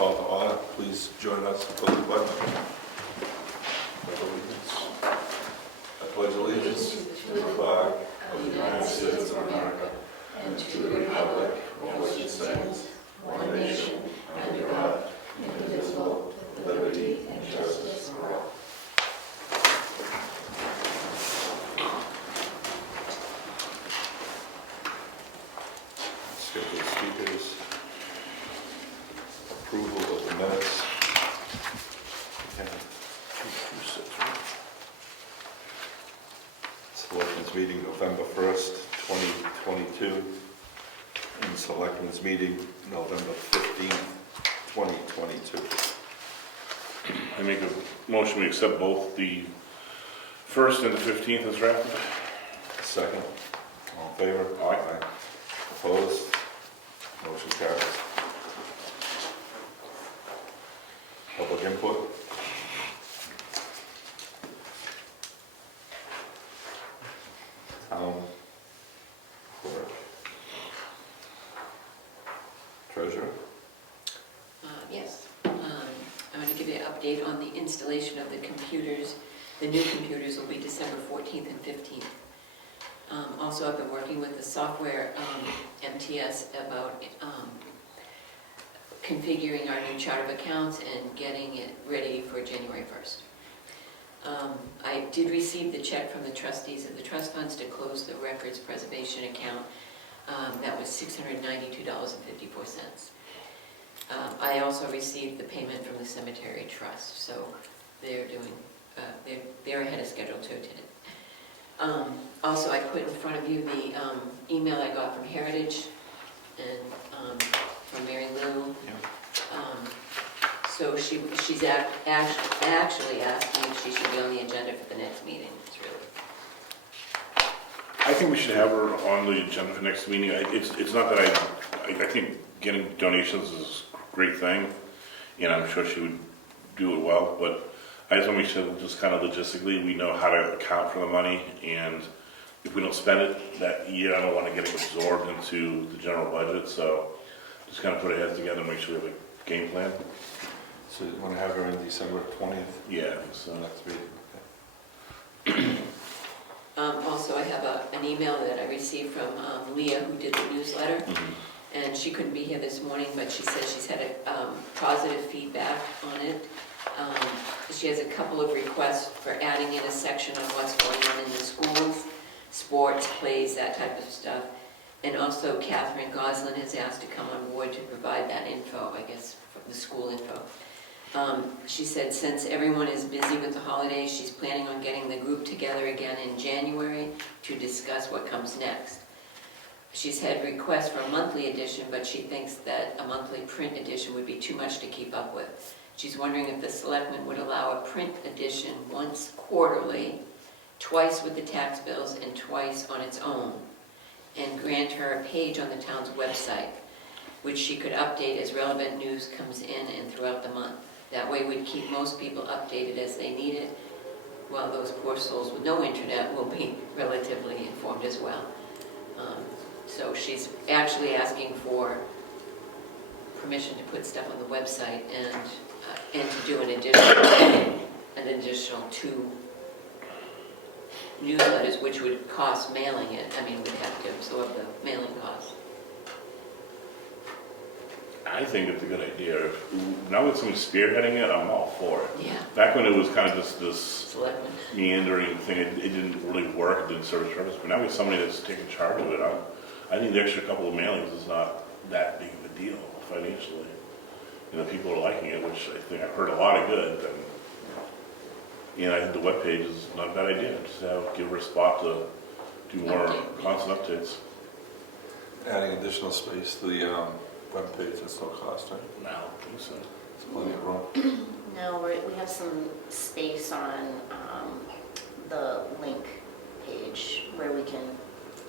call to order. Please join us for the pledge. I pledge allegiance to the flag of the United States of America and to the republic for which it stands, one nation, under God, indivisible, with liberty and justice for all. Scheduled speakers. Approval of the minutes. Selectmen's meeting November 1st, 2022, and Selectmen's meeting November 15th, 2022. I make a motion we accept both the 1st and the 15th as drafted. Second. All in favor? Aye. Opposed? Motion carries. Public input? Town clerk? Treasurer? Yes. I'm going to give you an update on the installation of the computers. The new computers will be December 14th and 15th. Also, I've been working with the software MTS about configuring our new chart of accounts and getting it ready for January 1st. I did receive the check from the trustees of the trust funds to close the records preservation account. That was $692.54. I also received the payment from the cemetery trust, so they're doing, they're ahead of schedule too today. Also, I put in front of you the email I got from Heritage and from Mary Lou. So she's actually asking if she should be on the agenda for the next meeting. It's really. I think we should have her on the agenda for next meeting. It's not that I think getting donations is a great thing, and I'm sure she would do it well, but I just want to make sure that just kind of logistically we know how to account for the money, and if we don't spend it that year, I don't want to get it absorbed into the general budget, so just kind of put our heads together and make sure we have a game plan. So you want to have her in December 20th? Yeah, so Next meeting? Okay. Also, I have an email that I received from Leah, who did the newsletter, and she couldn't be here this morning, but she said she's had a positive feedback on it. She has a couple of requests for adding in a section on what's going on in the schools, sports, plays, that type of stuff. And also Catherine Goslin has asked to come on board to provide that info, I guess, for the school info. She said since everyone is busy with the holidays, she's planning on getting the group together again in January to discuss what comes next. She's had requests for a monthly edition, but she thinks that a monthly print edition would be too much to keep up with. She's wondering if the Selectmen would allow a print edition once quarterly, twice with the tax bills and twice on its own, and grant her a page on the town's website, which she could update as relevant news comes in and throughout the month. That way we'd keep most people updated as they need it, while those poor souls with no internet will be relatively informed as well. So she's actually asking for permission to put stuff on the website and to do an additional 2 newsletters, which would cost mailing it. I mean, we'd have to absorb the mailing costs. I think it's a good idea. Now with someone spearheading it, I'm all for it. Yeah. Back when it was kind of just this Selectmen. meandering thing, it didn't really work, it didn't serve its purpose, but now with somebody that's taking charge of it, I think the extra couple of mailings is not that big of a deal financially. You know, people are liking it, which I think I've heard a lot of good, and I think the webpage is not a bad idea, just give her a spot to do more constant updates. Adding additional space to the webpage, that's no cost, right? No, I don't think so. It's plenty of room. No, we have some space on the link page where we can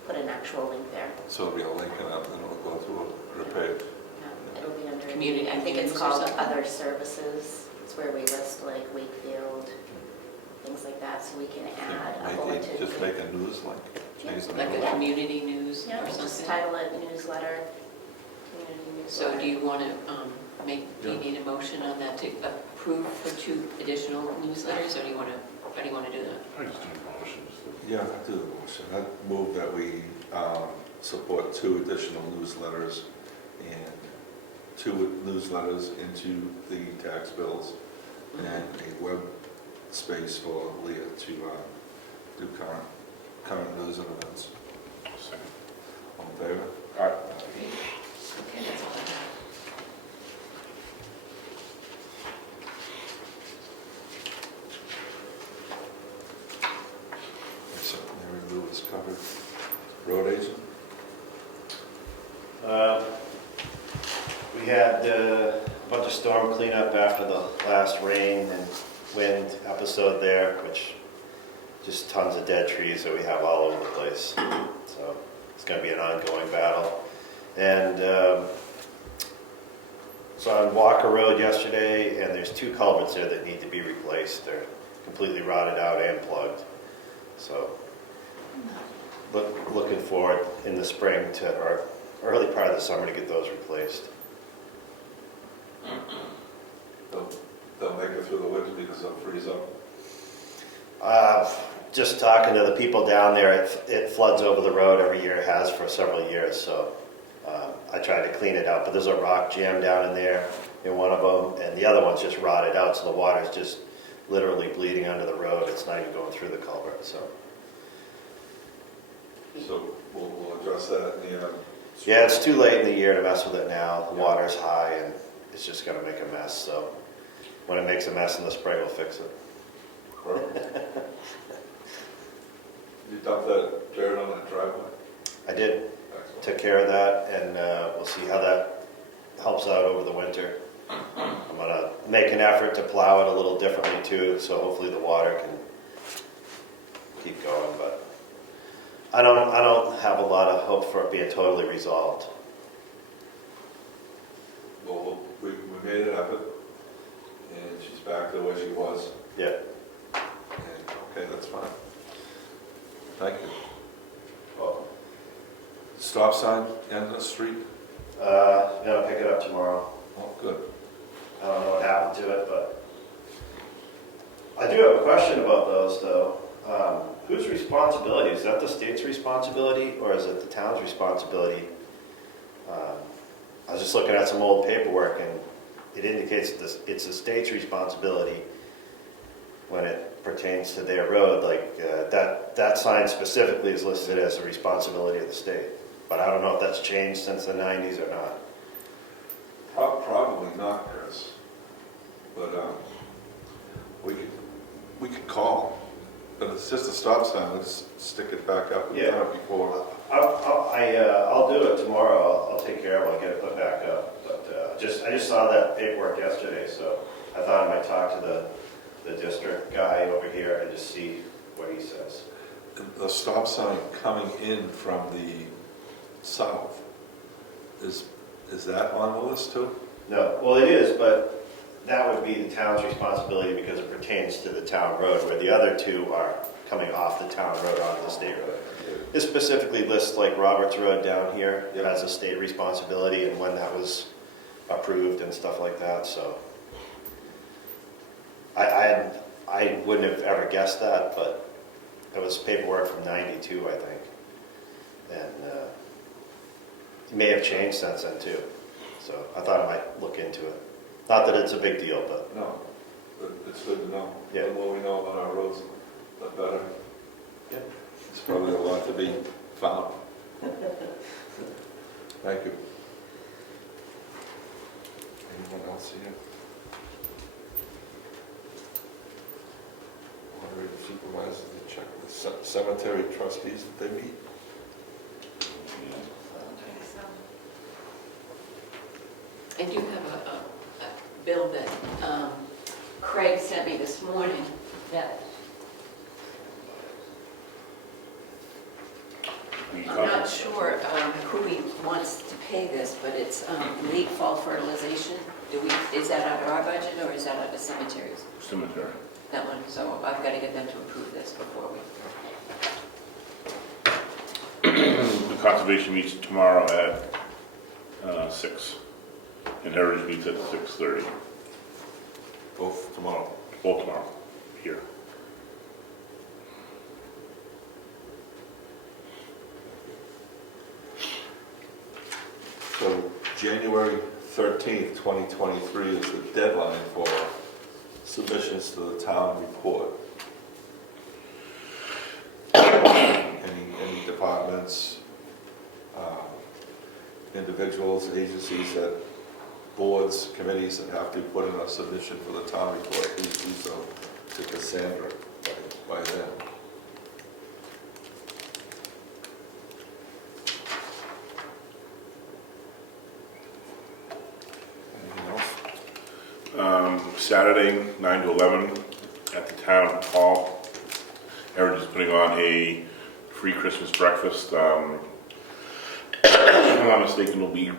put an actual link there. So it'll be a link and then it'll go through her page. Yeah, it'll be under Community I think it's news or called something? Other Services. It's where we list like Wakefield, things like that, so we can add a bulletin. Just make a news link. Change the Like name. a community news Yeah, or just something? title it newsletter. Community So newsletter. do you want to do you need a motion on that to approve for 2 additional newsletters, or do you want to, how do you want to do that? I just do motions. Yeah, I do the motion. I move that we support 2 additional newsletters and 2 newsletters into the tax bills and a web space for Leah to do current news and events. Second. All in favor? All right. Okay, that's all I have. So Mary Lou is covered. Road agent? We had a bunch of storm cleanup after the last rain and wind episode there, which just tons of dead trees that we have all over the place. So it's going to be an ongoing battle. And so on Walker Road yesterday, and there's 2 culverts there that need to be replaced. They're completely rotted out and plugged. So looking forward in the spring to, or early part of the summer, to get those replaced. They'll make it through the winter because they'll freeze up. Just talking to the people down there, it floods over the road every year. It has for several years, so I tried to clean it out, but there's a rock jam down in there in one of them, and the other one's just rotted out, so the water's just literally bleeding under the road. It's not even going through the culvert, so. So we'll address that in the... Yeah, it's too late in the year to mess with it now. The water's high, and it's just going to make a mess, so when it makes a mess in the spring, we'll fix it. You dumped that dirt on that driveway? I did. Excellent. Took care of that, and we'll see how that helps out over the winter. I'm going to make an effort to plow it a little differently too, so hopefully the water can keep going, but I don't have a lot of hope for it being totally resolved. Well, we made it happen, and she's back to the way she was. Yeah. And, okay, that's fine. Thank you. Well, Stop sign, end of the street? gonna pick it up tomorrow. Oh, good. I don't know what happened to it, but I do have a question about those though. Whose responsibility? Is that the state's responsibility or is it the town's responsibility? I was just looking at some old paperwork and it indicates that it's the state's responsibility when it pertains to their road. Like that sign specifically is listed as the responsibility of the state. But I don't know if that's changed since the 90s or not. Probably not, Chris. But we could call. But it's just a stop sign. Let's stick it back up. We've done it before. I'll do it tomorrow. I'll take care of it. I'll get it put back up. But I just saw that paperwork yesterday, so I thought I might talk to the district guy over here and just see what he says. The stop sign coming in from the south, is that on the list too? No, well it is, but that would be the town's responsibility because it pertains to the town road, where the other 2 are coming off the town road onto the state road. It specifically lists like Roberts Road down here as a state responsibility and when that was approved and stuff like that, so. I wouldn't have ever guessed that, but it was paperwork from '92, I think. And it may have changed since then too. So I thought I might look into it. Not that it's a big deal, but. No, but it's good to know. Yeah. The more we know about our roads, the better. Yeah. There's probably a lot to be found. Thank you. Anyone else here? Water supervisors to check with cemetery trustees that they meet. I do have a bill that Craig sent me this morning that I'm not sure who he wants to pay this, but it's late fall fertilization. Is that out of our budget or is that out of the cemeteries? Cemetery. That one, so I've got to get them to approve this before we. The conservation meets tomorrow at 6, and Heritage meets at 6:30. Both tomorrow. Both tomorrow, here. So January 13th, 2023 is the deadline for submissions to the town report. Any departments, individuals, agencies that, boards, committees that have to put in a submission for the town report, please do so to Cassandra by then. Anything else? Saturday, 9 to 11, at the town hall. Heritage is putting on a free Christmas breakfast. If I'm not mistaken, will be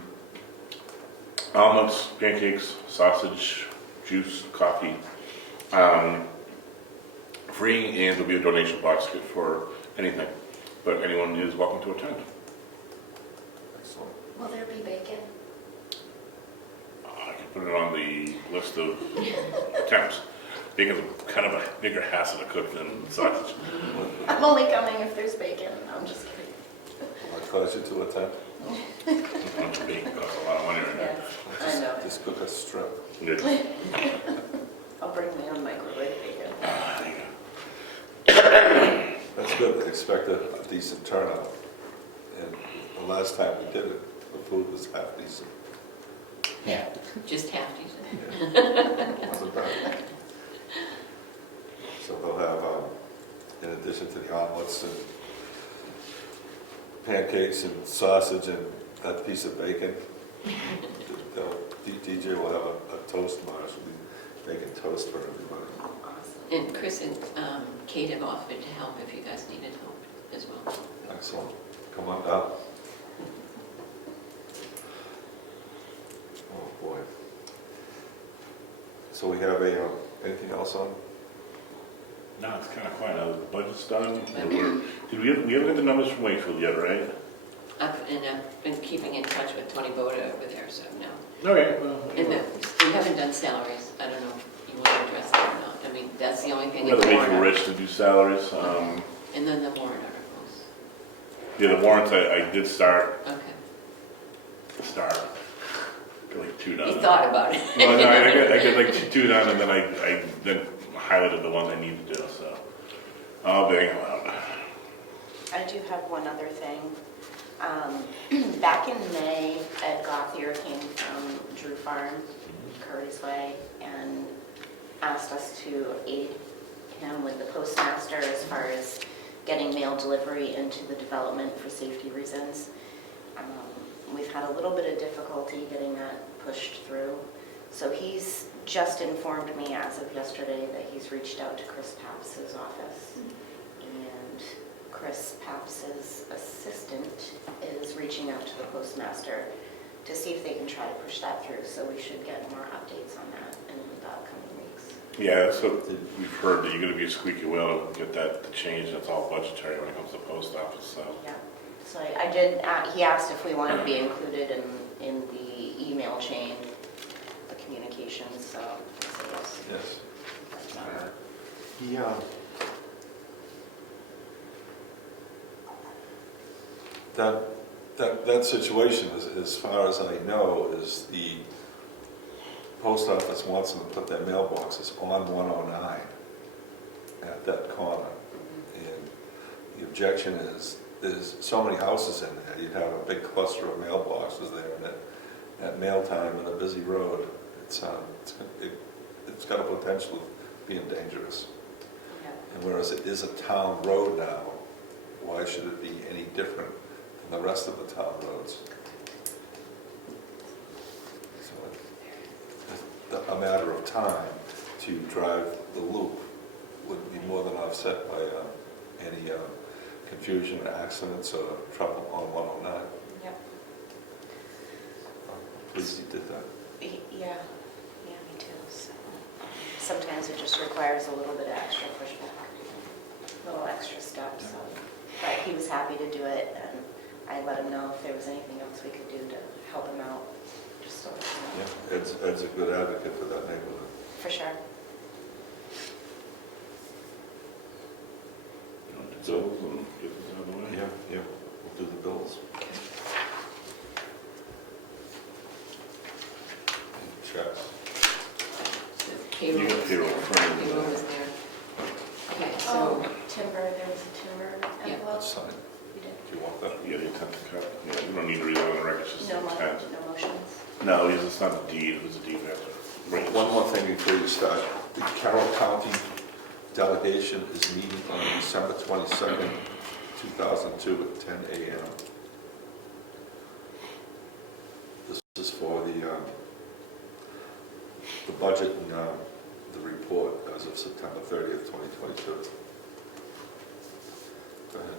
omelets, pancakes, sausage, juice, coffee. Free, and there'll be a donation box for anything. But anyone is welcome to attend. Excellent. Will there be bacon? I can put it on the list of attempts. Bacon's kind of a bigger hassle to cook than sausage. I'm only coming if there's bacon. I'm just kidding. My pleasure to attend. Bacon costs a lot of money right now. Yes, I know. Just cook a strip. Good. I'll bring my own microwave bacon. That's good. I expect a decent turnout. And the last time we did it, the food was half decent. Yeah. Just half decent. Yeah. Wasn't bad. So they'll have, in addition to the omelets and pancakes and sausage and that piece of bacon, DJ will have a toast bar. She'll be making toast for everybody. And Chris and Kate have offered to help if you guys needed help as well. Excellent. Come on down. Oh, boy. So we have anything else on? No, it's kind of quiet now that the budget's done. We haven't got the numbers from Wakefield yet, right? And I've been keeping in touch with Tony Boda over there, so no. Okay, well. And we haven't done salaries. I don't know if you want to address that or not. I mean, that's the only thing. We got to wait for Rich to do salaries. And then the warrant articles. Yeah, the warrants I did start. Okay. Got like 2 done. You thought about it. Well, no, I got like 2 done, and then I then highlighted the ones I need to do. So I'll bang them out. I do have one other thing. Back in May, Ed Gothier came from Drew Farm, Curry's Way, and asked us to aid him with the postmaster as far as getting mail delivery into the development for safety reasons. We've had a little bit of difficulty getting that pushed through. So he's just informed me as of yesterday that he's reached out to Chris Papps' office. And Chris Papps' assistant is reaching out to the postmaster to see if they can try to push that through. So we should get more updates on that in the upcoming weeks. Yeah, that's what we've heard, that you're going to be a squeaky wheel to get that to change. That's all budgetary when it comes to the post office. So. Yeah. So I did, he asked if we wanted to be included in the email chain, the communications, so I said yes. Yes. That situation, as far as I know, is the post office wants them to put their mailboxes on 109 at that corner. And the objection is, there's so many houses in there, you'd have a big cluster of mailboxes there, and at mail time on a busy road, it's got a potential of being dangerous. Yeah. And whereas it is a town road now, why should it be any different than the rest of the town roads? So it's a matter of time to drive the loop would be more than offset by any confusion, accidents, or trouble on 109. Yep. Please, you did that. Yeah, me too. So sometimes it just requires a little bit of extra pushback, little extra steps. So. But he was happy to do it, and I let him know if there was anything else we could do to help him out. Just so Yeah, Ed's a good advocate for that neighborhood. For sure. bills and get this out of the way. Yeah, we'll do the bills. And checks. So payroll You got is payroll there. frame. Payroll is there. Okay, Oh, so, timber, there was a timber Yeah. envelope. Let's sign it, You did? if you want that. Yeah, the intent to cut, yeah, we don't need to read that on the record, it's just No the mo- intent. no motions? No, it's not a deed, if it's a deed, we have to write it. One more thing before you start. The Carroll County delegation is meeting on December 22nd, 2002 at 10 a.m. This is for the budget and the report as of September 30th, 2022. Go ahead.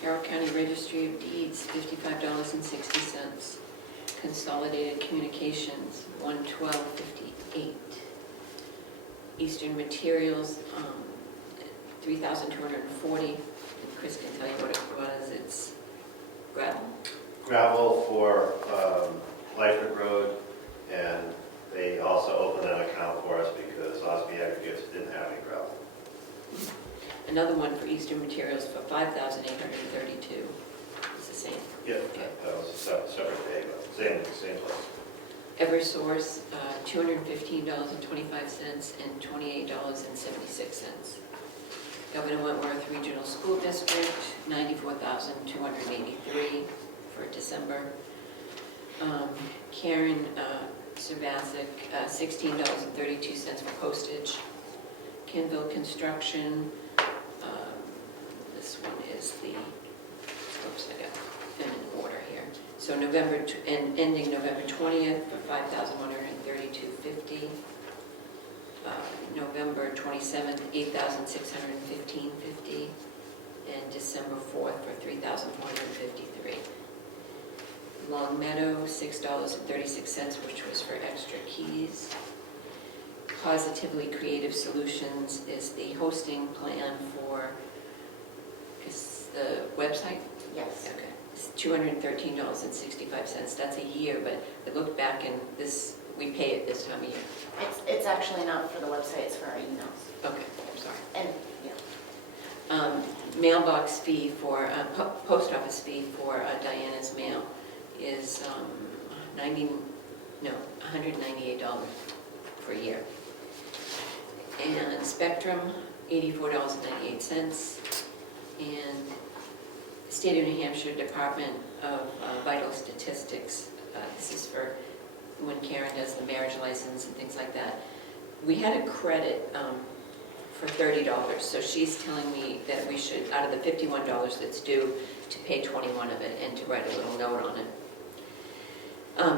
Carroll County Registry of Deeds, $55.60. Consolidated Communications, $112.58. Eastern Materials, $3,240. Chris can tell you what it was. It's gravel. Gravel for Lyford Road, and they also opened an account for us because Osby Aggregates didn't have any gravel. Another one for Eastern Materials for $5,832. It's the same. Yeah, that was a separate day, but same place. Eversource, $215.25 and $28.76. Governor Wentworth Regional School District, $94,283 for December. Karen Servasic, $16.32 for postage. Kenville Construction, this one is the, oops, I got them in order here. So ending November 20th for $5,132.50. November 27th, $8,615.50. And December 4th for $3,453. Long Meadow, $6.36, which was for extra keys. Positively Creative Solutions is the hosting plan for, is the website? Yes. Okay, it's $213.65. That's a year, but I looked back and this, we pay it this time of year. It's actually not for the website, it's for our emails. Okay, I'm sorry. And, yeah. Mailbox fee for, post office fee for Diana's mail is $198 for a year. And Spectrum, $84.98. And State of New Hampshire Department of Vital Statistics, this is for when Karen does the marriage license and things like that. We had a credit for $30, so she's telling me that we should, out of the $51 that's due, to pay 21 of it and to write a little note on it.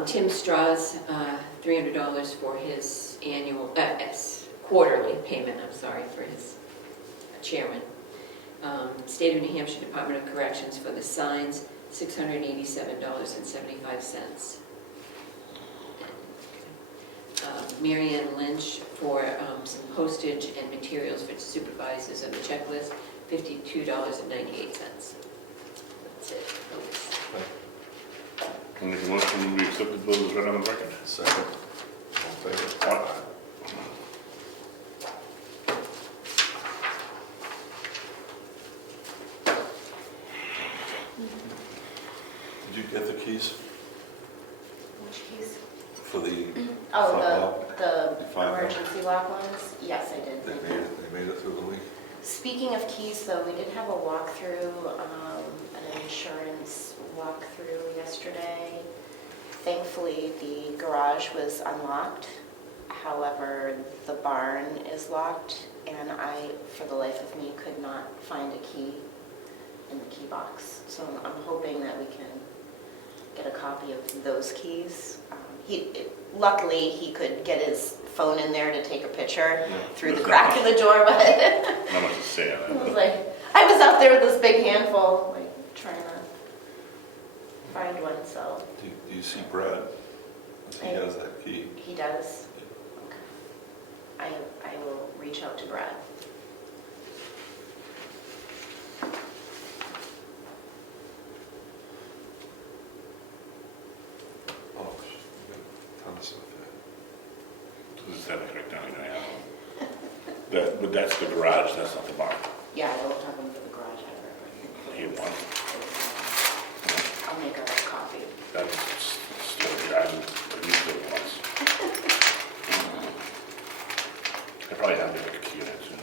Tim Strauss, $300 for his annual, quarterly payment, I'm sorry, for his chairman. State of New Hampshire Department of Corrections for the signs, $687.75. Mary Ann Lynch for some postage and materials for supervisors of the checklist, $52.98. That's it. I'll make a motion, we accept the bills right on the record. Second. All in favor? Aye. Did you get the keys Which keys? for the, Oh, the You find them? emergency lock ones? Yes, I did. they made it through the week? Speaking of keys, though, we did have a walkthrough, an insurance walkthrough yesterday. Thankfully, the garage was unlocked. However, the barn is locked, and I, for the life of me, could not find a key in the key box. So I'm hoping that we can get a copy of those keys. Luckily, he could get his phone in there to take a picture Yeah. through the crack in the door, but Not much to say on it was that. like, I was out there with this big handful, like, trying to find one, so Do you see Brad? He has that key. he does. Okay. I will reach out to Brad. Oh, we got tons of stuff here. Just have it right down, you know, But that's the garage, that's not the barn. Yeah, I don't have them for the garage either. You want? I'll make a copy. That's still, I've used it once. I probably have to make a key in it soon.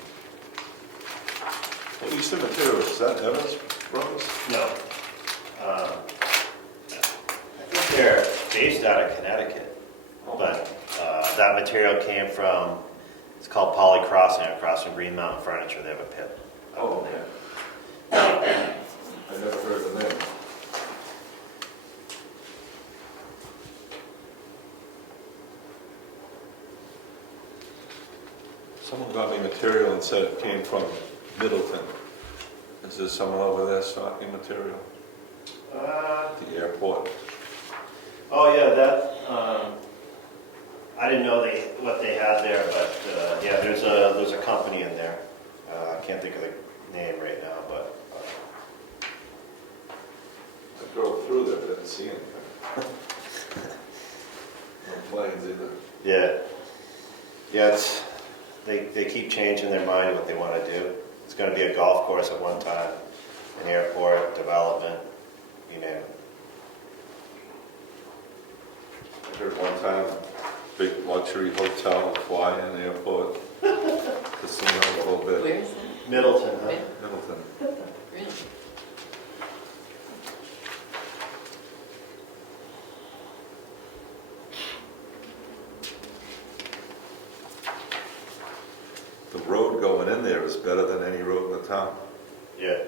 Well, Eastern Materials, is that Evans Brothers? No. I think they're based out of Connecticut, but that material came from, it's called Poly Crossing across from Green Mountain Furniture. They have a pit. Oh, okay. I never heard the name. Someone got me material and said it came from Middleton. Is there someone over there stocking material? At the airport? Oh, yeah, that, I didn't know what they had there, but, yeah, there's a company in there. I can't think of the name right now, but, I drove through there, but didn't see anything. No planes either. yeah. Yeah, they keep changing their mind what they want to do. It's going to be a golf course at one time, an airport, development, you name it. I heard one time, big luxury hotel, fly-in airport, casino, the whole bit. Where is that? Middleton, huh? Where? Middleton. Really? The road going in there is better than any road in the town. Yeah.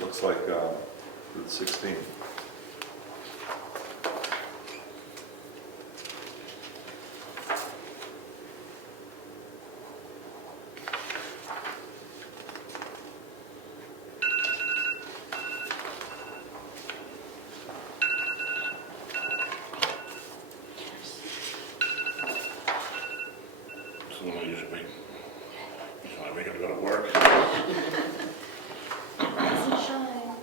Looks like Route 16. So when I usually make, when I make it go to work. Rise and shine.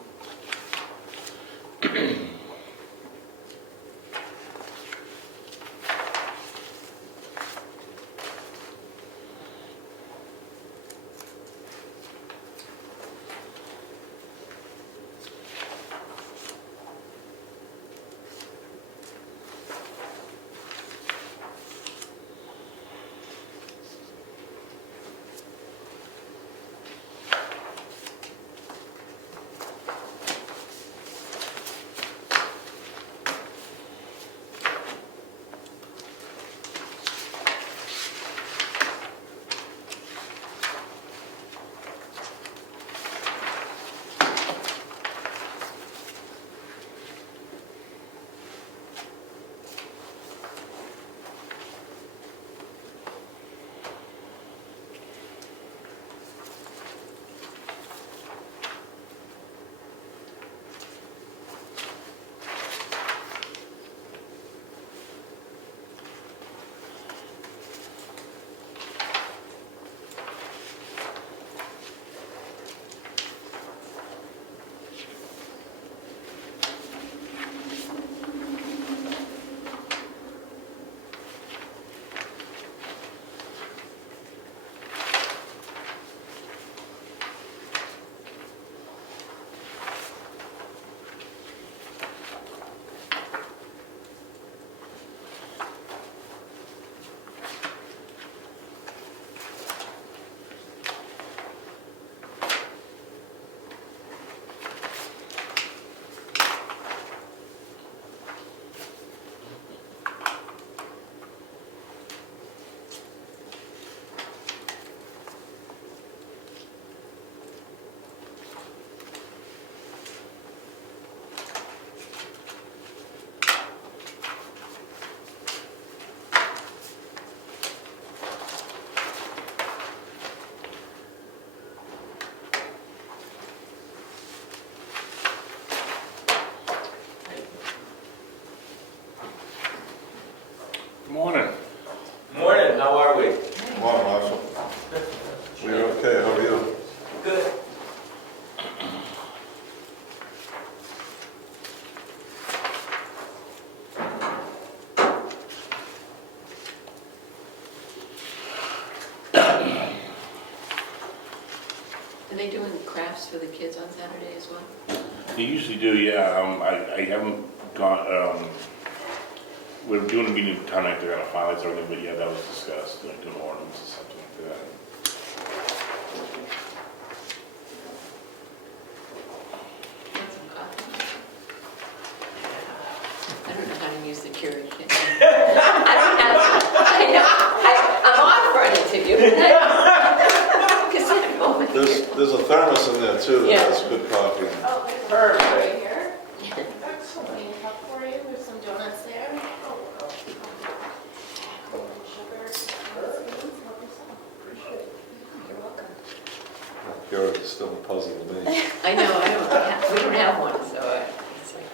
photographs for the kids on Saturday as well? They usually do, yeah. I haven't gone, we're doing a meeting tonight, they're gonna finalize everything, but yeah, that was discussed, like doing ornaments or something like that. Want some coffee? I don't know how to use the Keurig kit. I don't have, I know, I'm off for an interview. Because I'm over here. There's a thermos in there too that Yeah. has good coffee. Oh, there's one right here. Excellent. Clean cup for you, there's some donuts there. Sugar, sweets, help yourself. You're welcome. Keurig is still a puzzle to me. I know, we don't have one, so it's like,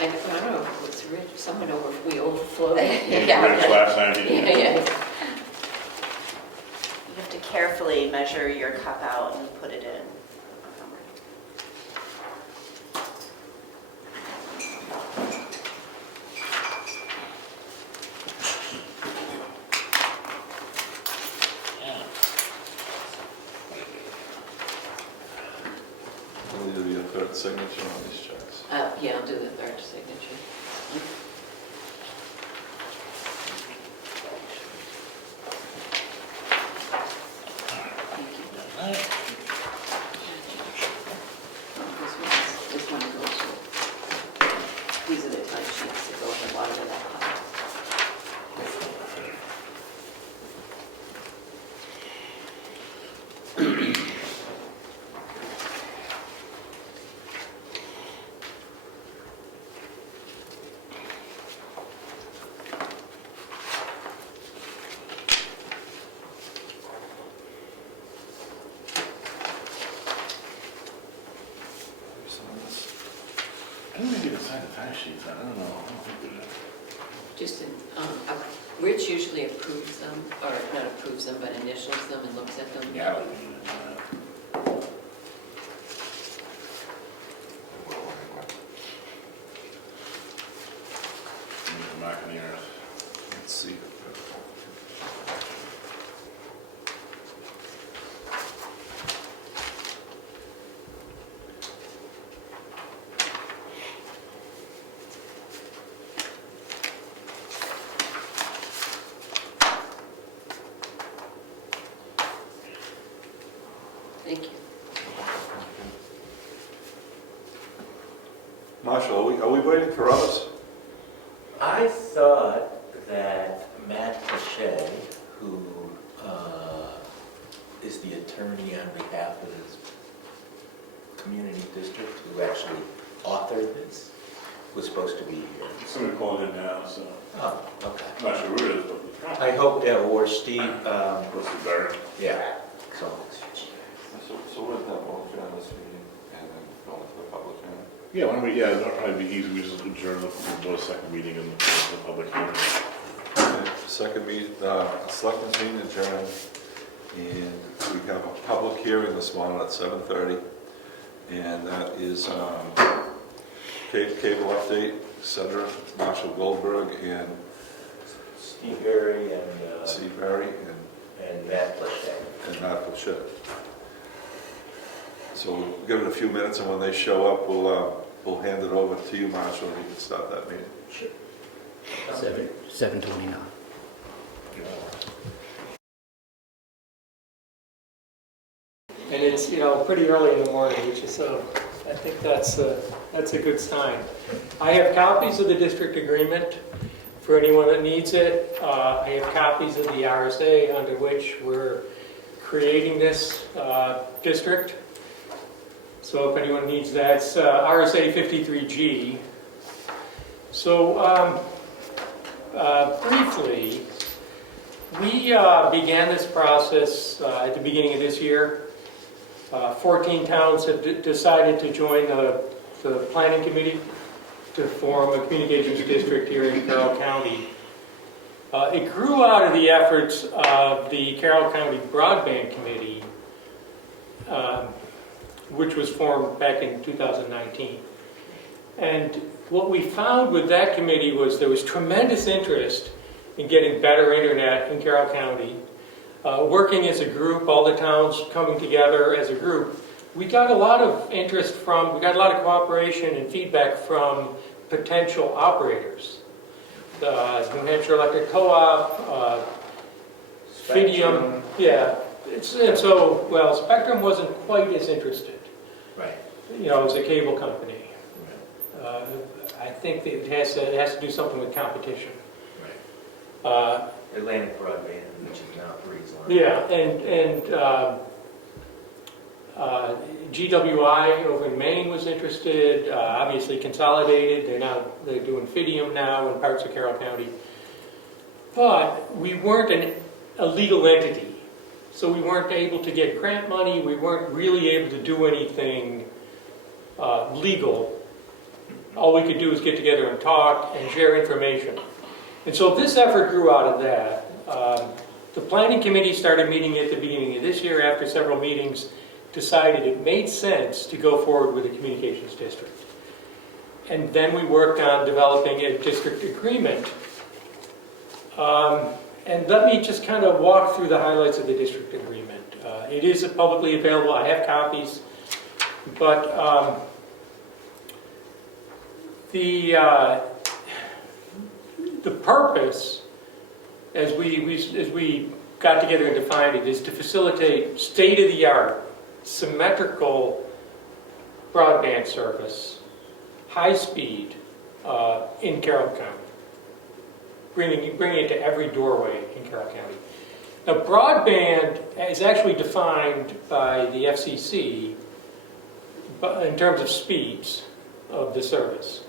I don't know if it's rich, we overflowed. Yeah, Rich last night, Yeah, yeah. You have to carefully measure your cup out and put it in. Will you do your third signature on these checks? Yeah, I'll do the third signature. Thank you. This one goes with, these are the time sheets that go at the bottom of that pile. I don't think you can sign the time sheets, I don't know. I don't think we do. Just, Rich usually approves them, or not approves them, but initials them and looks at them. Yeah, I don't think we do that. Mark in the earth. Let's see. Thank you. Marshall, are we waiting for others? I thought that Matt Cachet, who is the attorney on behalf of his community district, who actually authored this, was supposed to be here. Somebody called in now, so Oh, okay. I'm not sure who it is, but. I hope that, or Steve, What's the better? yeah, so. So we'll have motion on this meeting and then go into the public hearing. Yeah, why don't we, yeah, that'll probably be easy, we just adjourn the second meeting and the public hearing. Okay, second meeting, selectmen's meeting adjourned, and we have a public hearing this morning at 7:30, and that is cable update, etc. Marshall Goldberg and Steve Berry and Steve Barry and Matt Cachet. and Matt Bouchette. So we'll give it a few minutes, and when they show up, we'll hand it over to you, Marshall, and you can start that meeting. Sure. 7:29. And it's, pretty early in the morning, which is, I think that's a good sign. I have copies of the district agreement for anyone that needs it. I have copies of the RSA under which we're creating this district. So if anyone needs that, it's RSA 53G. So briefly, we began this process at the beginning of this year. 14 towns have decided to join the planning committee to form a communications district here in Carroll County. It grew out of the efforts of the Carroll County Broadband Committee, which was formed back in 2019. And what we found with that committee was there was tremendous interest in getting better internet in Carroll County. Working as a group, all the towns coming together as a group, we got a lot of interest we got a lot of cooperation and feedback from potential operators. The New Hampshire Electric Co-op, Fidium, yeah. And so, well, Spectrum wasn't quite as interested, Right. as a cable company. I think that it has to do something with competition. Right. Atlantic Broadband, which is now Breeze Line. Yeah, and GWI over in Maine was interested, obviously Consolidated, they're doing Fidium now in parts of Carroll County. But we weren't a legal entity, so we weren't able to get grant money, we weren't really able to do anything legal. All we could do was get together and talk and share information. And so this effort grew out of that. The planning committee started meeting at the beginning of this year after several meetings, decided it made sense to go forward with a communications district. And then we worked on developing a district agreement. And let me just kind of walk through the highlights of the district agreement. It is publicly available, I have copies, but the purpose, as we got together and defined it, is to facilitate state-of-the-art, symmetrical broadband service, high speed, in Carroll County, bringing it to every doorway in Carroll County. Now, broadband is actually defined by the FCC in terms of speeds of the service.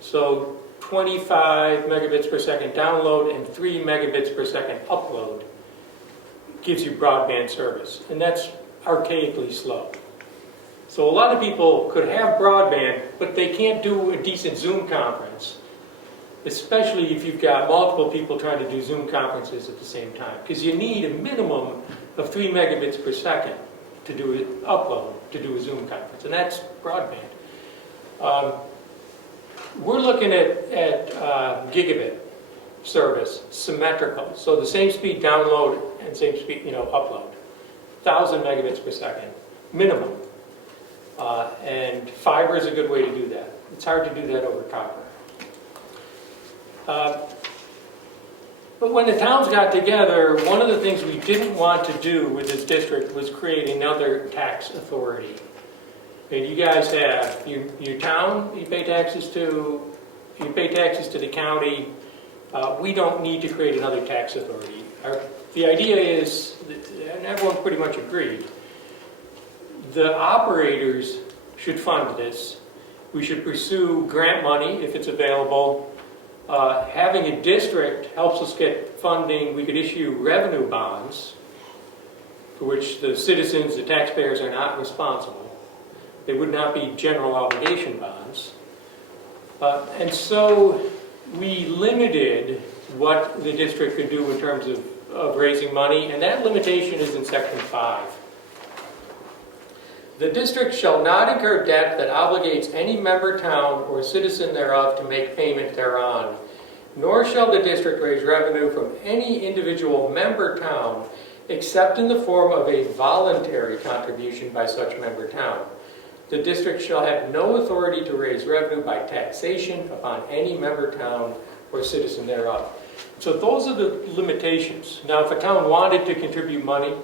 So 25 megabits per second download and 3 megabits per second upload gives you broadband service, and that's archaically slow. So a lot of people could have broadband, but they can't do a decent Zoom conference, especially if you've got multiple people trying to do Zoom conferences at the same time, because you need a minimum of 3 megabits per second to do an upload, to do a Zoom conference, and that's broadband. We're looking at gigabit service, symmetrical, so the same speed download and same speed, upload, 1,000 megabits per second, minimum. And fiber is a good way to do that. It's hard to do that over copper. But when the towns got together, one of the things we didn't want to do with this district was create another tax authority. And you guys have your town you pay taxes to the county. We don't need to create another tax authority. The idea is, and everyone pretty much agreed, the operators should fund this. We should pursue grant money if it's available. Having a district helps us get funding. We could issue revenue bonds for which the citizens, the taxpayers, are not responsible. They would not be general obligation bonds. And so we limited what the district could do in terms of raising money, and that limitation is in Section 5. The district shall not incur debt that obligates any member town or citizen thereof to make payment thereon, nor shall the district raise revenue from any individual member town except in the form of a voluntary contribution by such member town. The district shall have no authority to raise revenue by taxation upon any member town or citizen thereof. So those are the limitations. Now, if a town wanted to contribute money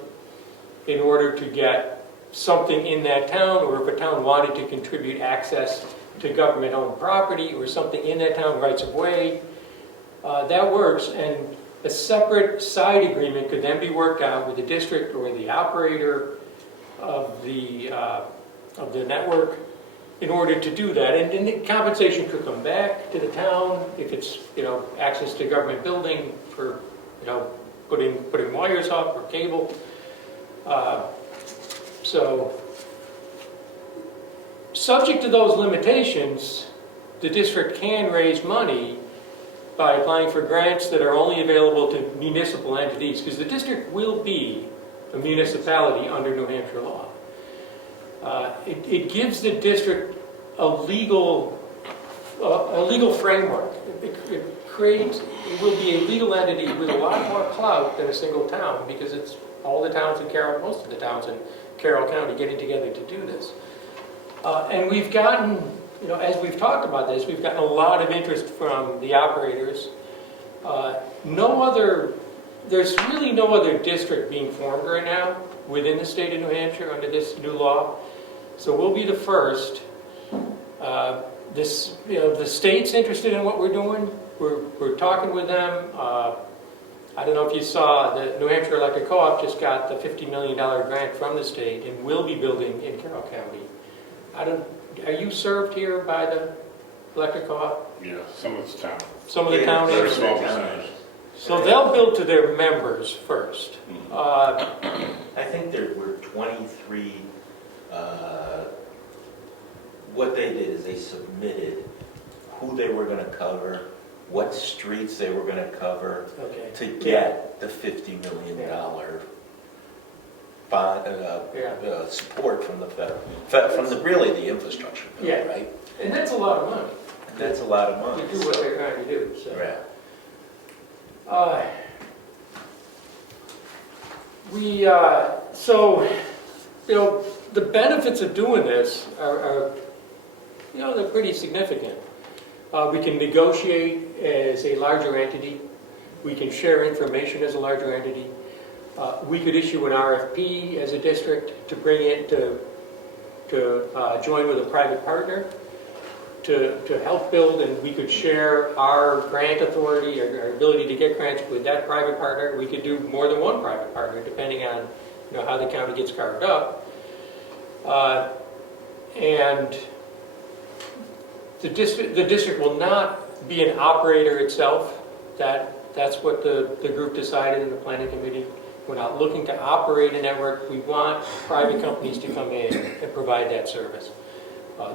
in order to get something in that town, or if a town wanted to contribute access to government-owned property or something in that town, rights of way, that works. And a separate side agreement could then be worked out with the district or the operator of the network in order to do that. And the compensation could come back to the town if it's, access to government building for, putting wires up or cable. So, subject to those limitations, the district can raise money by applying for grants that are only available to municipal entities, because the district will be a municipality under New Hampshire law. It gives the district a legal framework. It will be a legal entity with a lot more clout than a single town, because it's all the towns in Carroll, most of the towns in Carroll County getting together to do this. And we've gotten, as we've talked about this, we've gotten a lot of interest from the operators. There's really no other district being formed right now within the state of New Hampshire under this new law. So we'll be the first. The state's interested in what we're doing. We're talking with them. I don't know if you saw, the New Hampshire Electric Co-op just got the $50 million grant from the state and will be building in Carroll County. Are you served here by the electric co-op? Yeah, some of it's town. Some of the town Very is? small percentage. So they'll build to their members first. I think there were 23, what they did is they submitted who they were going to cover, what streets they were going to cover Okay. to get the $50 million support from the federal, really the infrastructure bill, Yeah. right? And that's a lot of money. And that's a lot of money. To do what they're trying to do. So. Right. The benefits of doing this are they're pretty significant. We can negotiate as a larger entity. We can share information as a larger entity. We could issue an RFP as a district to bring it to join with a private partner to help build, and we could share our grant authority, our ability to get grants with that private partner. We could do more than one private partner, depending on how the county gets carved up. And the district will not be an operator itself. That's what the group decided in the planning committee. We're not looking to operate a network. We want private companies to come in and provide that service.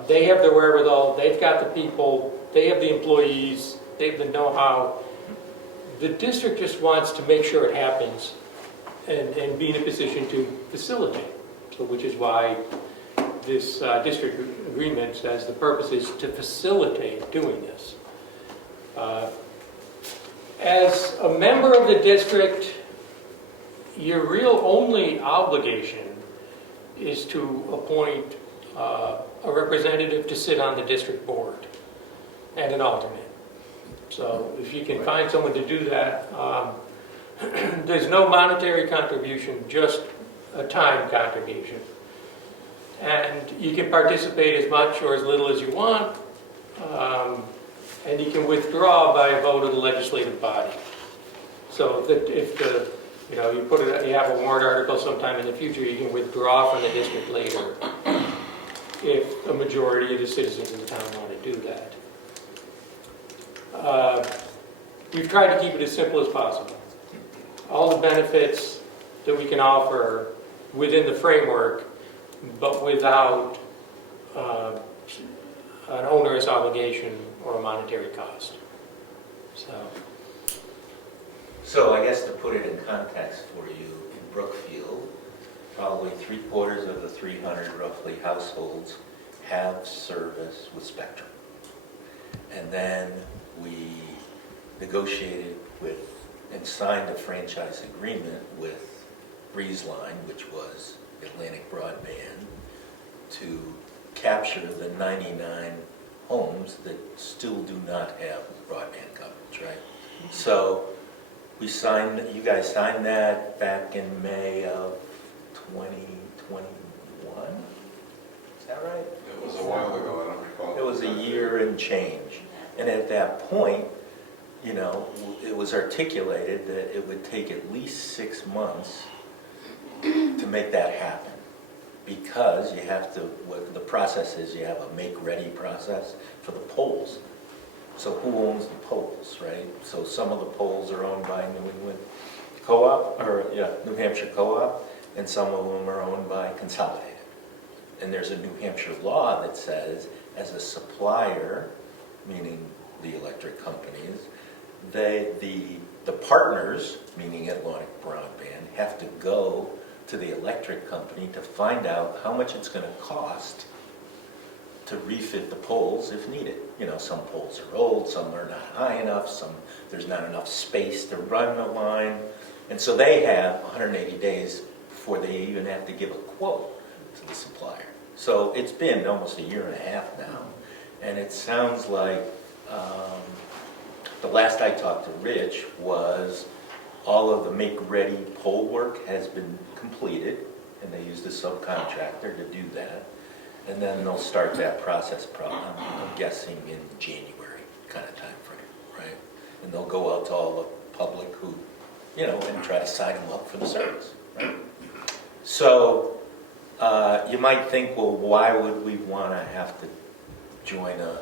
They have the wherewithal, they've got the people, they have the employees, they have the know-how. The district just wants to make sure it happens and be in a position to facilitate. So, which is why this district agreement says the purpose is to facilitate doing this. As a member of the district, your real only obligation is to appoint a representative to sit on the district board and an alternate. So if you can find someone to do that, there's no monetary contribution, just a time contribution. And you can participate as much or as little as you want, and you can withdraw by a vote of the legislative body. So if you have a warrant article sometime in the future, you can withdraw from the district later if a majority of the citizens of the town want to do that. We've tried to keep it as simple as possible. All the benefits that we can offer within the framework, but without an onerous obligation or a monetary cost. So I guess to put it in context for you, in Brookfield, probably 3/4 of the 300 roughly households have service with Spectrum. And then we negotiated with and signed a franchise agreement with Breezeline, which was Atlantic Broadband, to capture the 99 homes that still do not have broadband coverage, right? So you guys signed that back in May of 2021? Is that right? It was a while ago, I don't recall. It was a year and change. And at that point, it was articulated that it would take at least 6 months to make that happen. Because you have to, what the process is, you have a make-ready process for the poles. So who owns the poles, right? So some of the poles are owned by New England Co-op, New Hampshire Co-op, and some of them are owned by Consolidated. And there's a New Hampshire law that says, as a supplier, meaning the electric companies, the partners, meaning Atlantic Broadband, have to go to the electric company to find out how much it's going to cost to refit the poles if needed. Some poles are old, some are not high enough, there's not enough space to run the line. And so they have 180 days before they even have to give a quote. to the supplier. So it's been almost a year and a half now, and it sounds like, the last I talked to Rich was all of the make-ready pole work has been completed, and they used a subcontractor to do that. And then they'll start that process, I'm guessing in January kind of time frame, right? And they'll go out to all the public who, and try to sign them up for the service, right? So you might think, well, why would we want to have to join a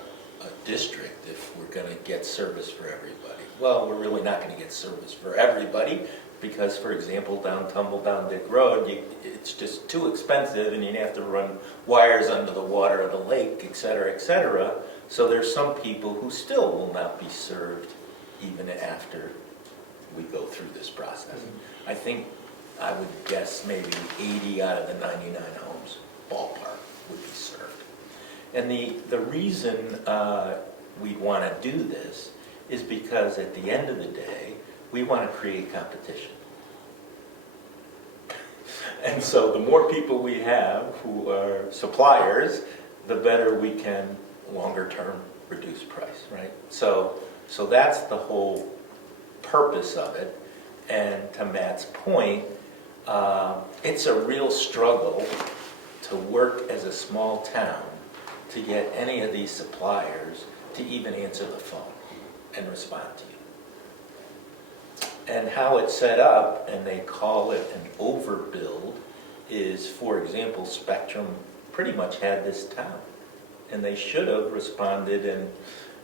district if we're going to get service for everybody? Well, we're really not going to get service for everybody because, for example, down Tumble Down Dick Road, it's just too expensive and you'd have to run wires under the water of the lake, et cetera, et cetera. So there's some people who still will not be served even after we go through this process. I think I would guess maybe 80 out of the 99 homes, ballpark, would be served. And the reason we want to do this is because at the end of the day, we want to create competition. And so the more people we have who are suppliers, the better we can longer term reduce price, right? So that's the whole purpose of it. And to Matt's point, it's a real struggle to work as a small town to get any of these suppliers to even answer the phone and respond to you. And how it's set up, and they call it an overbuild, is, for example, Spectrum pretty much had this town. And they should have responded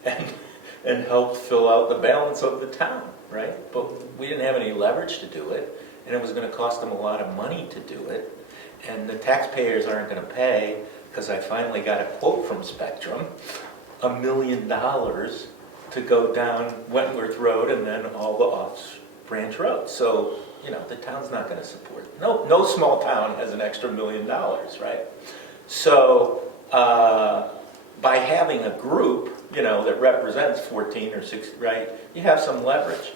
and helped fill out the balance of the town, right? But we didn't have any leverage to do it, and it was going to cost them a lot of money to do it. And the taxpayers aren't going to pay, because I finally got a quote from Spectrum, $1 million to go down Wentworth Road and then all the off-branch roads. So, the town's not going to support it. No small town has an extra $1 million, right? So, by having a group, that represents 14 or 16, right, you have some leverage.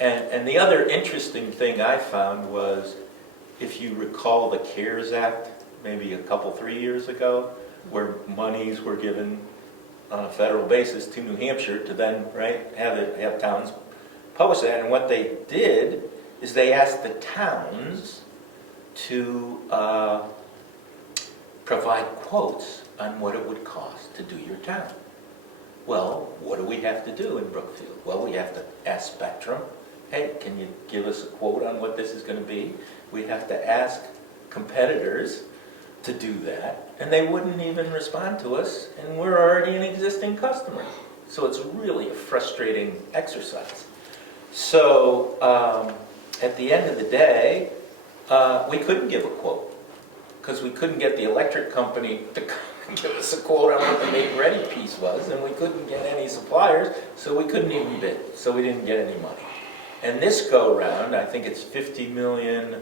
And the other interesting thing I found was, if you recall the CARES Act, maybe 3 years ago, where monies were given on a federal basis to New Hampshire to then, right, have towns publish that. And what they did is they asked the towns to provide quotes on what it would cost to do your town. Well, what do we have to do in Brookfield? Well, we have to ask Spectrum, hey, can you give us a quote on what this is going to be? We have to ask competitors to do that, and they wouldn't even respond to us, and we're already an existing customer. So it's really a frustrating exercise. So at the end of the day, we couldn't give a quote, because we couldn't get the electric company to give us a quote on what the make-ready piece was, and we couldn't get any suppliers, so we couldn't even bid, so we didn't get any money. And this go-round, I think it's $50 million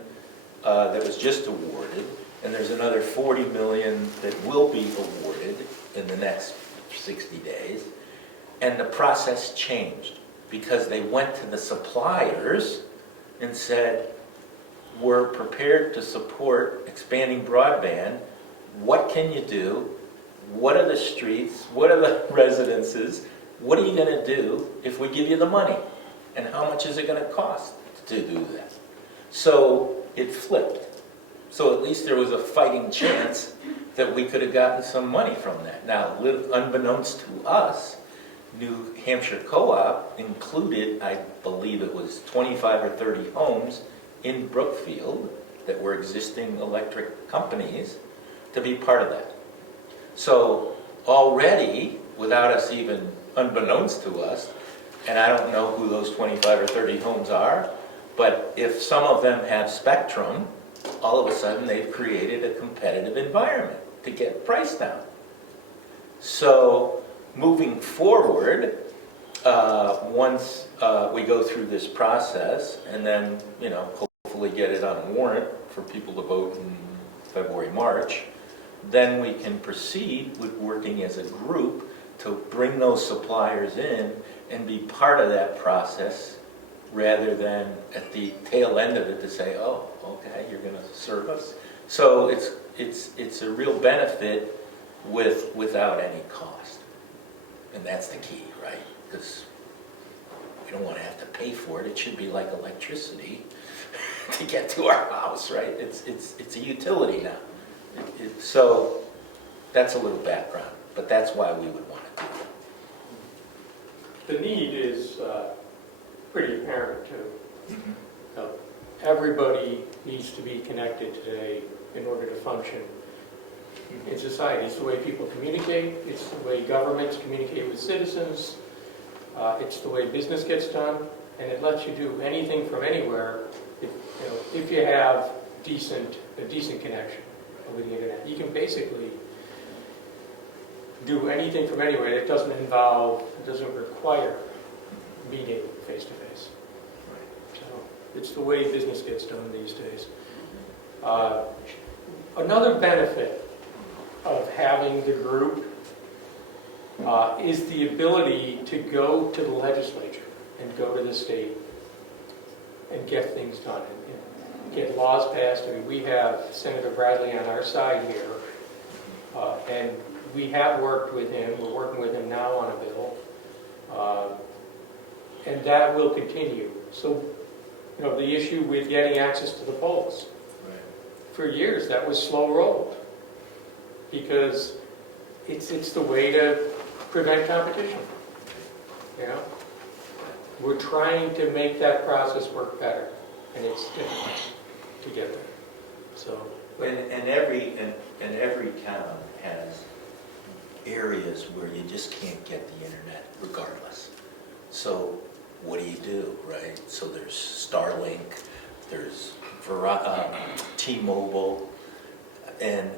that was just awarded, and there's another $40 million that will be awarded in the next 60 days. And the process changed because they went to the suppliers and said, we're prepared to support expanding broadband. What can you do? What are the streets? What are the residences? What are you going to do if we give you the money? And how much is it going to cost to do that? So it flipped. So at least there was a fighting chance that we could have gotten some money from that. Now, unbeknownst to us, New Hampshire Co-op included, I believe it was 25 or 30 homes in Brookfield that were existing electric companies to be part of that. So already, without us even, unbeknownst to us, and I don't know who those 25 or 30 homes are, but if some of them have Spectrum, all of a sudden they've created a competitive environment to get price down. So moving forward, once we go through this process and then, hopefully get it on a warrant for people to vote in February, March, then we can proceed with working as a group to bring those suppliers in and be part of that process rather than at the tail end of it to say, oh, okay, you're going to serve us. So it's a real benefit without any cost. And that's the key, right? Because we don't want to have to pay for it. It should be like electricity to get to our house, right? It's a utility now. So that's a little background, but that's why we would want to do The need is pretty apparent too. Everybody needs to be connected today in order to function in society. It's the way people communicate, it's the way governments communicate with citizens, it's the way business gets done, and it lets you do anything from anywhere if you have a decent connection over the internet. You can basically do anything from anywhere. It doesn't require meeting face to face. So it's the way business gets done these days. Another benefit of having the group is the ability to go to the legislature and go to the state and get things done, and get laws passed. I mean, we have Senator Bradley on our side here, and we have worked with him. We're working with him now on a bill, and that will continue. So, the issue with getting access to the polls, for years that was slow rolled, because it's the way to prevent competition. We're trying to make that process work better, and it's difficult to get there. So, And every town has areas where you just can't get the internet regardless. So what do, right? So there's Starlink, there's T-Mobile, and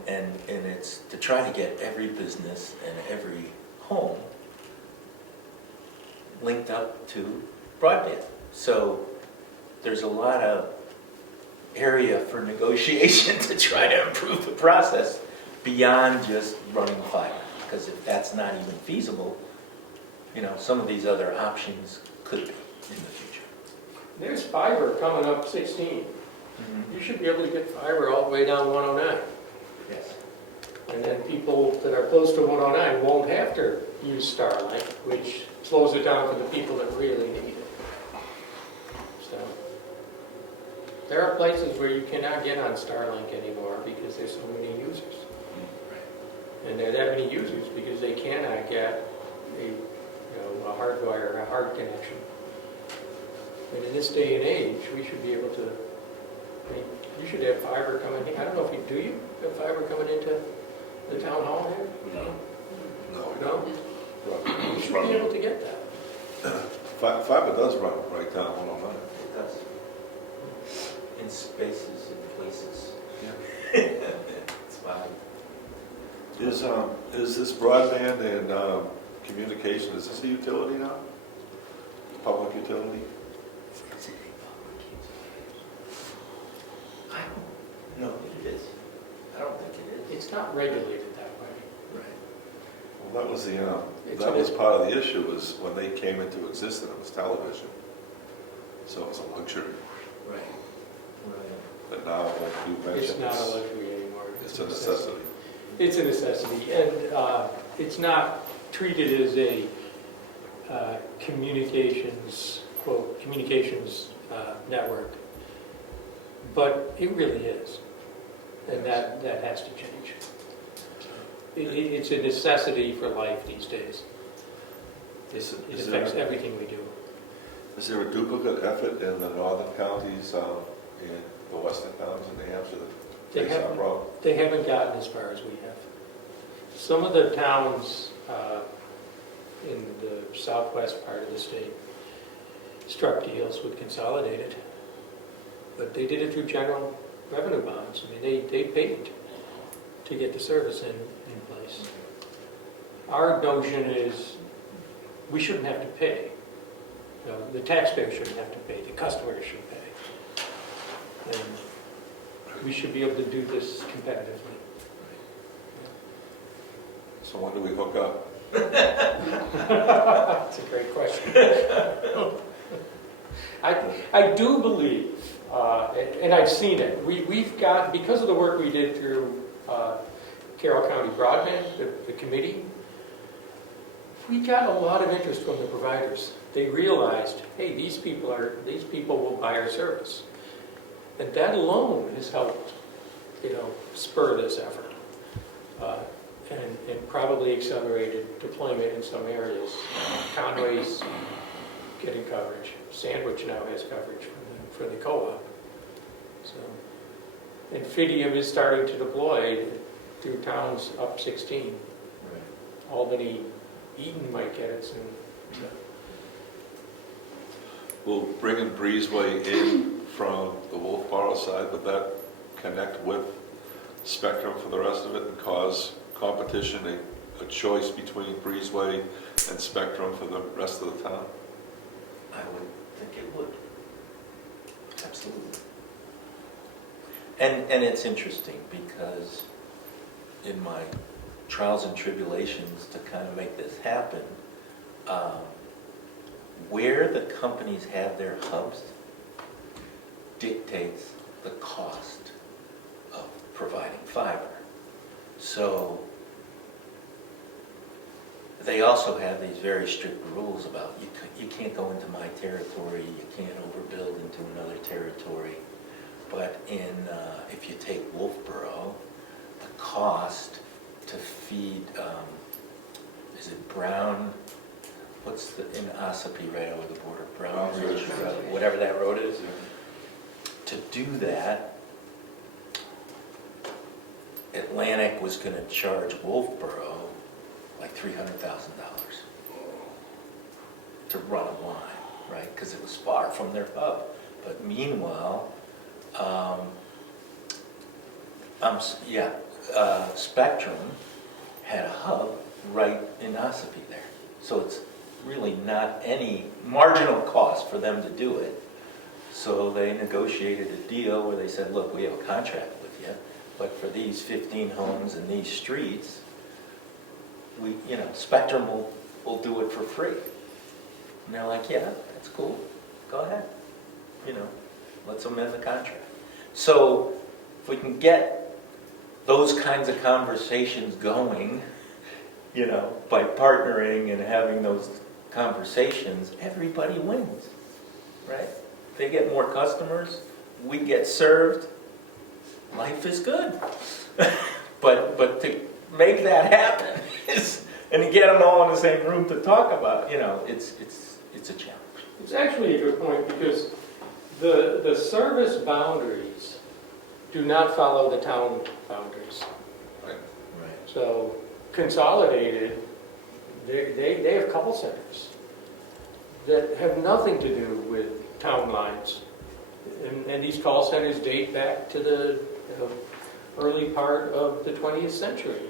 it's to try to get every business and every home linked up to broadband. So there's a lot of area for negotiation to try to improve the process beyond just running fiber. Because if that's not even feasible, some of these other options could be in the future. there's fiber coming up 16. You should be able to get fiber all the way down 109. Yes. And then people that are close to 109 won't have to use Starlink, which slows it down for the people that really need it. So there are places where you cannot get on Starlink anymore because there's so many users. And there are that many users because they cannot get a hardwire, a hard connection. And in this day and age, we should be able to, you should have fiber coming in. I don't know if you have fiber coming into the town hall here? No? You should be able to get that. Fiber does run right down 109. It does. In spaces and places. Yeah. It's fine. Is this broadband and communication, is this a utility now? Public utility? Is it a public utility? I don't know if it is. I don't think it is. It's not regulated that way. Right. Well, that was part of the issue, was when they came into existence, it was television. So it was a luxury. Right. Right. But now, like you mentioned, It's not a luxury anymore. it's a necessity. It's a necessity, and it's not treated as a communications network, but it really is, and that has to change. It's a necessity for life these days. It affects everything we do. Is there a duplicate effort in the northern counties, in the western counties in New Hampshire that face that problem? They haven't gotten as far as we have. Some of the towns in the southwest part of the state struck deals with Consolidated, but they did it through general revenue bonds. I mean, they paid to get the service in place. Our notion is we shouldn't have to pay. The taxpayer shouldn't have to pay. The customer should pay. And we should be able to do this competitively. So when do we hook up? That's a great question. I do believe And I've seen it. We've got, because of the work we did through Carroll County Broadband, the committee, we got a lot of interest from the providers. They realized, hey, these people will buy our service. And that alone has helped, spur this effort. And probably accelerated deployment in some areas. Conway's getting coverage. Sandwich now has coverage for the co-op. So, and Fidium is starting to deploy through towns up 16. Albany, Eaton might get it soon. Will bringing Breezeway in from the Wolfboro side, would that connect with Spectrum for the rest of it and cause competition, a choice between Breezeway and Spectrum for the rest of the town? I would think it would. Absolutely. And it's interesting because in my trials and tribulations to kind of make this happen, where the companies have their hubs dictates the cost of providing fiber. So they also have these very strict rules about you can't go into my territory, you can't overbuild into another territory. But if you take Wolfboro, the cost to feed, is it Brown? What's in Ossipee right over the border? Brown Ridge Road, whatever that road is. To do that, Atlantic was going to charge Wolfboro like $300,000 to run a line, right? Because it was far from their hub. But meanwhile, Spectrum had a hub right in Ossipee there. So it's really not any marginal cost for them to do it. So they negotiated a deal where they said, look, we have a contract with you, but for these 15 homes and these streets, Spectrum will do it for free. And they're like, yeah, that's cool. Go ahead. Let's amend the contract. So if we can get those kinds of conversations going, by partnering and having those conversations, everybody wins, right? They get more customers, we get served, life is good. But to make that happen and to get them all in the same room to talk about, it's a challenge. It's actually a good point because the service boundaries do not follow the town boundaries. Right. So Consolidated, they have couple centers that have nothing to do with town lines. And these call centers date back to the early part of the 20th century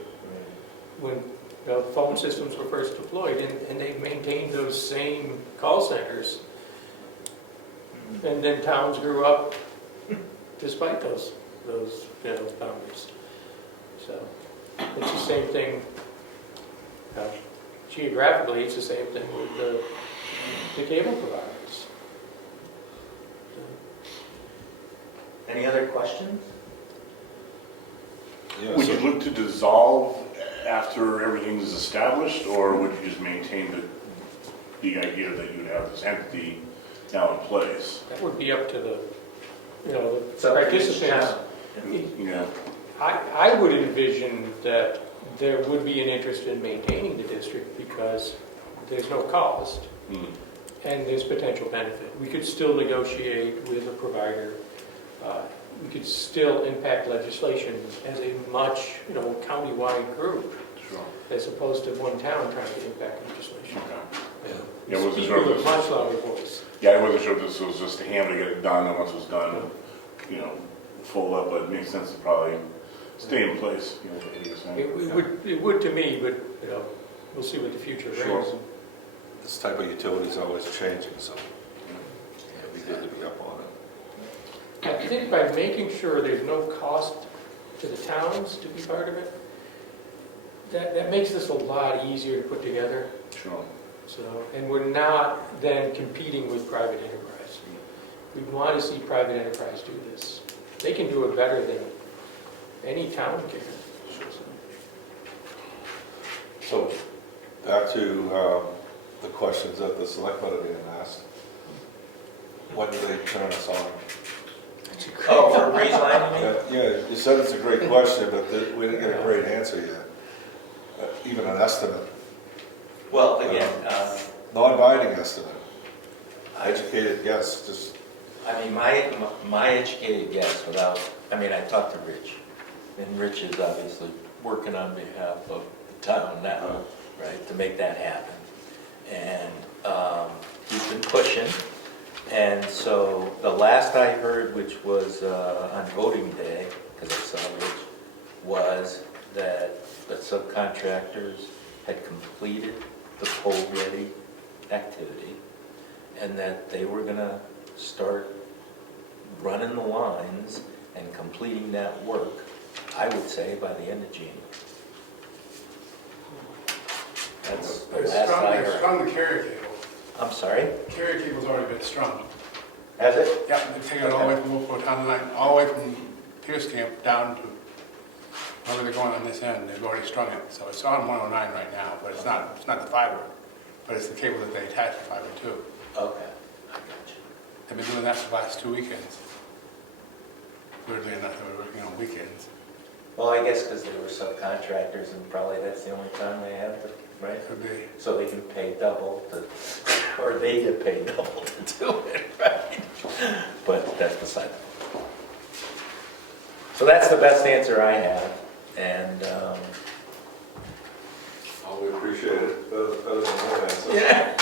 when phone systems were first deployed, and they've maintained those same call centers. And then towns grew up despite those boundaries. So it's the same thing. Geographically, it's the same thing with the cable providers. Any other questions? Yeah, Would so- you look to dissolve after everything is established, or would you just maintain the idea that you would have this entity now in place? That would be up to the the It's up to each participants. town. Yeah. I would envision that there would be an interest in maintaining the district because there's no cost and there's potential benefit. We could still negotiate with a provider. We could still impact legislation as a much, county-wide group, Sure. as opposed to one town trying to impact legislation. Okay. Yeah, Speak wasn't sure with if a this, much louder voice. yeah, I wasn't sure if this was just a hammer to get it done, and once it was done, fold up, but it makes sense to probably stay in place, what you're saying. It would to me, but, we'll see what the future brings. Sure. This type of utility is always changing, so it'd be good to be up on it. I think by making sure there's no cost to the towns to be part of it, that makes this a lot easier to put together. Sure. So, and we're not then competing with private enterprise. We want to see private enterprise do this. They can do it better than any town can. So, back to the questions that the selectmen are being asked. When do they turn us on? Oh, for redlining? Yeah, you said it's a great question, but we didn't get a great answer yet. Even an estimate, Well, again, non-binding estimate, educated guess, just, I mean, my educated guess without, I mean, I talked to Rich, and Rich is obviously working on behalf of the town now, right, to make that happen. And he's been pushing, and so the last I heard, which was on voting day, because I saw Rich, was that the subcontractors had completed the poll-ready activity, and that they were gonna start running the lines and completing that work, I would say, by the end of January. That's the last I They heard. strung the carrier cable. I'm sorry? Carrier cable's already been strung. Has it? Yeah, they've taken it all the way from Brookfield town line, all the way from Pierce Camp down to where they're going on this end. They've already strung it, so it's on 109 right now, but it's not the fiber, but it's the cable that they attach the fiber to. Okay, I got you. They've been doing that for the last 2 weekends. Weirdly enough, they were working on weekends. Well, I guess because they were subcontractors and probably that's the only time they have to, right? Could be. So they can pay double to, or they get paid double to do it, right? But that's beside the point. So that's the best answer I have, and, oh, we appreciate it, better than no answer. yeah,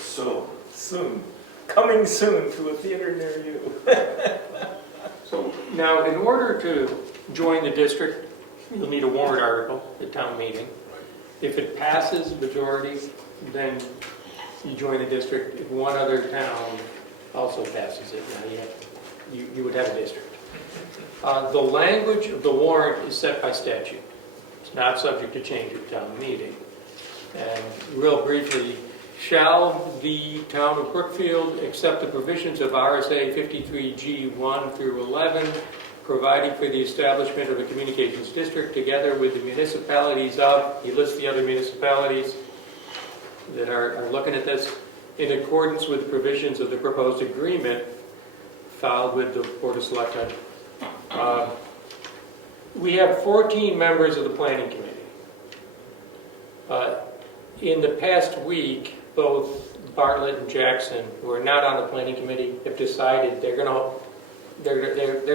So it's soon. soon, coming soon to a theater near you. So now, in order to join the district, you'll need a warrant article at town meeting. If it passes majority, then you join the district. If one other town also passes it, now you would have a district. The language of the warrant is set by statute. It's not subject to change at town meeting. And real briefly, shall the town of Brookfield accept the provisions of RSA 53G 1 through 11, providing for the establishment of a communications district together with the municipalities of, he lists the other municipalities that are looking at this, in accordance with the provisions of the proposed agreement filed with the Board of Selectmen. We have 14 members of the planning committee. In the past week, both Bartlett and Jackson, who are not on the planning committee, have decided they're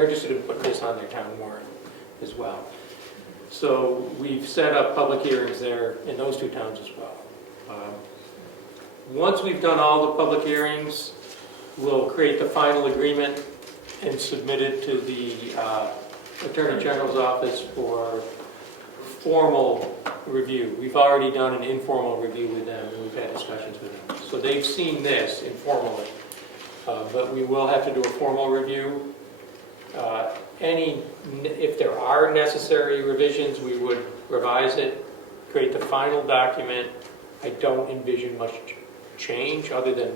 interested in putting this on their town warrant as well. So we've set up public hearings there in those two towns as well. Once we've done all the public hearings, we'll create the final agreement and submit it to the Attorney General's office for formal review. We've already done an informal review with them, and we've had discussions with them. So they've seen this informally, but we will have to do a formal review. If there are necessary revisions, we would revise it, create the final document. I don't envision much change other than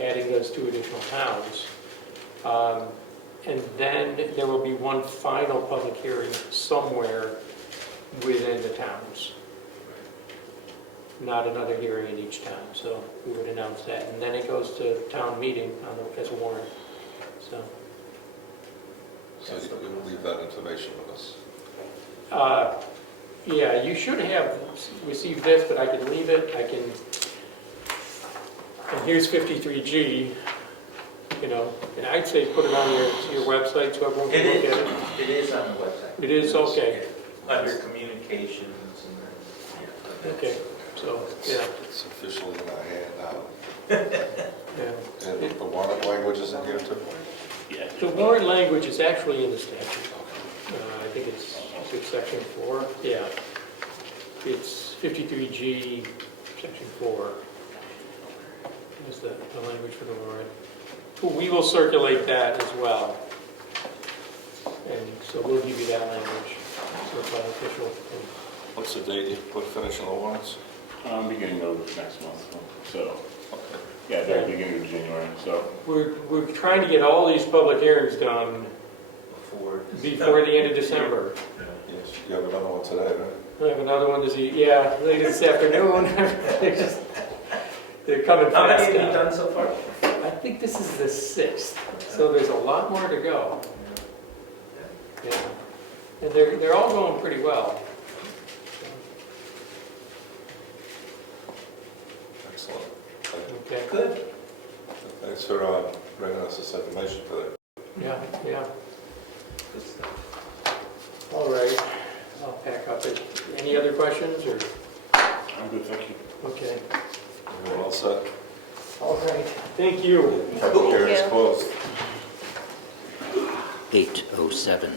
adding those two additional towns. And then there will be one final public hearing somewhere within the towns. Not another hearing in each town, so we would announce that. And then it goes to town meeting as a warrant, so. So you'll leave that information with us. Yeah, you should have received this, but I can leave it, and here's 53G, and I'd say put it on your website so everyone can look at it. It is on the website. It is, okay. Under communications and, yeah. Okay, so, yeah, It's officially in our hand now. yeah. And the warrant language is in here too? Yeah. The warrant language is actually in the statute. I think it's section 4, yeah. It's 53G, section 4. Is the language for the warrant. We will circulate that as well. And so we'll give you that language. So it's official. What's the date you put finishing the warrants? Beginning of next month, so. Yeah, at the beginning of January, so. We're trying to get all these public hearings done before the end of December. Yes, you have another one today, right? I have another one to see, yeah, later this afternoon. They're coming How many fast have you now. done so far? I think this is the 6th, so there's a lot more to go. Yeah, and they're all going pretty well. Excellent. Thank you. Okay, Good. Thanks for bringing us this information today. yeah. Good stuff. All right, I'll pack up it. Any other questions, or, I'm good, thank you. okay. You're all set. All right, thank you. Public hearing is you. closed. 8:07.